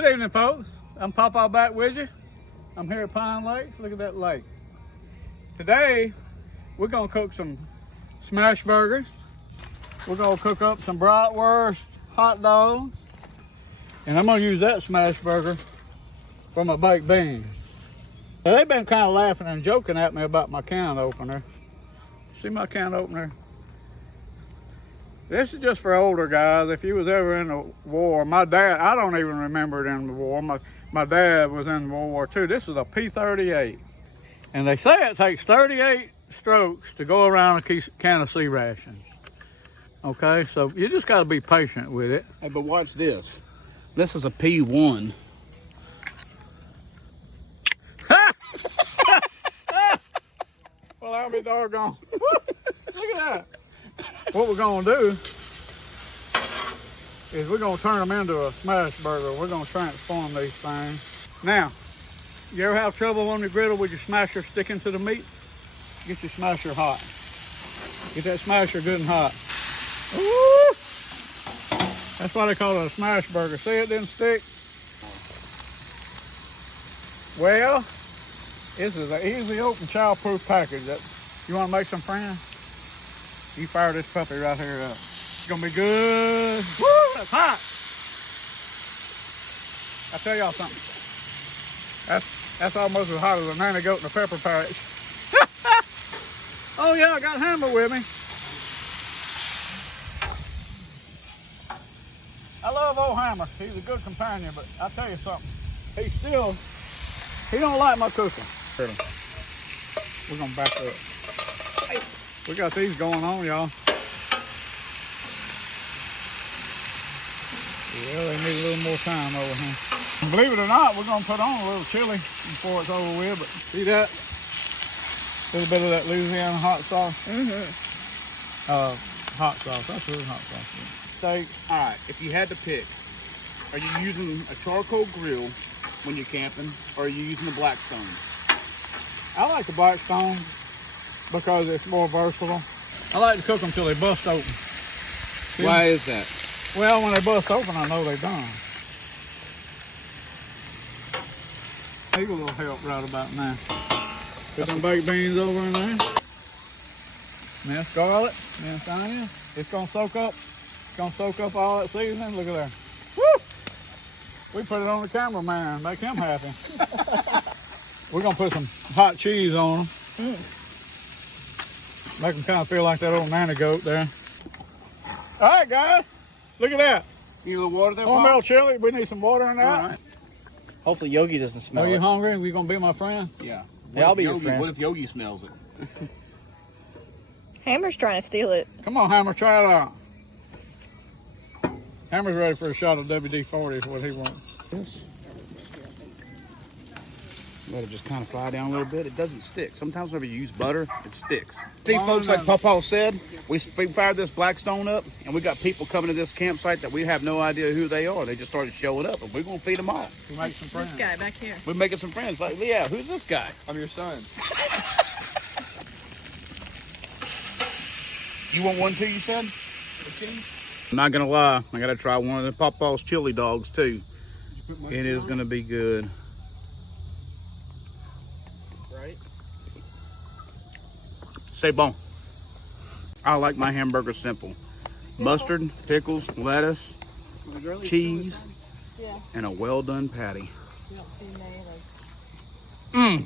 Good evening, folks. I'm Paw Paw back with you. I'm here at Pine Lake. Look at that lake. Today, we're gonna cook some smash burgers. We're gonna cook up some bratwurst hot dogs. And I'm gonna use that smash burger for my baked beans. Now, they've been kind of laughing and joking at me about my can opener. See my can opener? This is just for older guys. If you was ever in the war, my dad, I don't even remember it in the war. My dad was in World War II. This is a P-38. And they say it takes 38 strokes to go around a can of sea rations. Okay, so you just gotta be patient with it. Hey, but watch this. This is a P1. Well, I'll be doggone. Look at that. What we're gonna do is we're gonna turn them into a smash burger. We're gonna transform these things. Now, you ever have trouble on the griddle with your smasher sticking to the meat? Get your smasher hot. Get that smasher good and hot. Ooh! That's why they call it a smash burger. See, it didn't stick? Well, this is an easy open child-proof package. You wanna make some friends? You fire this puppy right here up. It's gonna be good. Woo, that's hot. I'll tell y'all something. That's almost as hot as a nanny goat in a pepper patch. Oh yeah, I got Hammer with me. I love old Hammer. He's a good companion, but I'll tell you something. He don't like my cooking. We're gonna back up. We got these going on, y'all. Yeah, they need a little more time over here. And believe it or not, we're gonna put on a little chili before it's over with, but see that? A little bit of that Louisiana hot sauce. Hot sauce, that's really hot sauce. Steak. All right, if you had to pick, are you using a charcoal grill when you're camping, or are you using the Blackstone? I like the Blackstone because it's more versatile. I like to cook them till they bust open. See? Why is that? Well, when they bust open, I know they're done. Need a little help right about now. Put some baked beans over in there. Minced garlic, minced onion. It's gonna soak up all that seasoning. Look at there. Woo! We put it on the cameraman, make him happy. We're gonna put some hot cheese on them. Make them kind of feel like that old nanny goat there. All right, guys, look at that. You need a little water there, Cornmeal chili, we need some water in that. All right. Hopefully Yogi doesn't smell it. Are you hungry? We gonna be my friend? Yeah. Yeah, I'll be your friend. What if Yogi smells it? Hammer's trying to steal it. Come on, Hammer, try it out. Hammer's ready for a shot of WD-40 is what he wants. Yes. Let it just kind of fly down a little bit. It doesn't stick. Sometimes whenever you use butter, it sticks. See, folks, like Paw Paw said, we fired this Blackstone up, and we got people coming to this campsite that we have no idea who they are. They just started showing up, and we're going to feed them all. We make some friends. This guy back here. We're making some friends. Like, yeah, who's this guy? I'm your son. You want one too, you said? I'm not going to lie. I got to try one of the Paw Paw's chili dogs, too. It is going to be good. Right? C'est bon. I like my hamburger simple. Mustard, pickles, lettuce, cheese, and a well done patty. Mmm.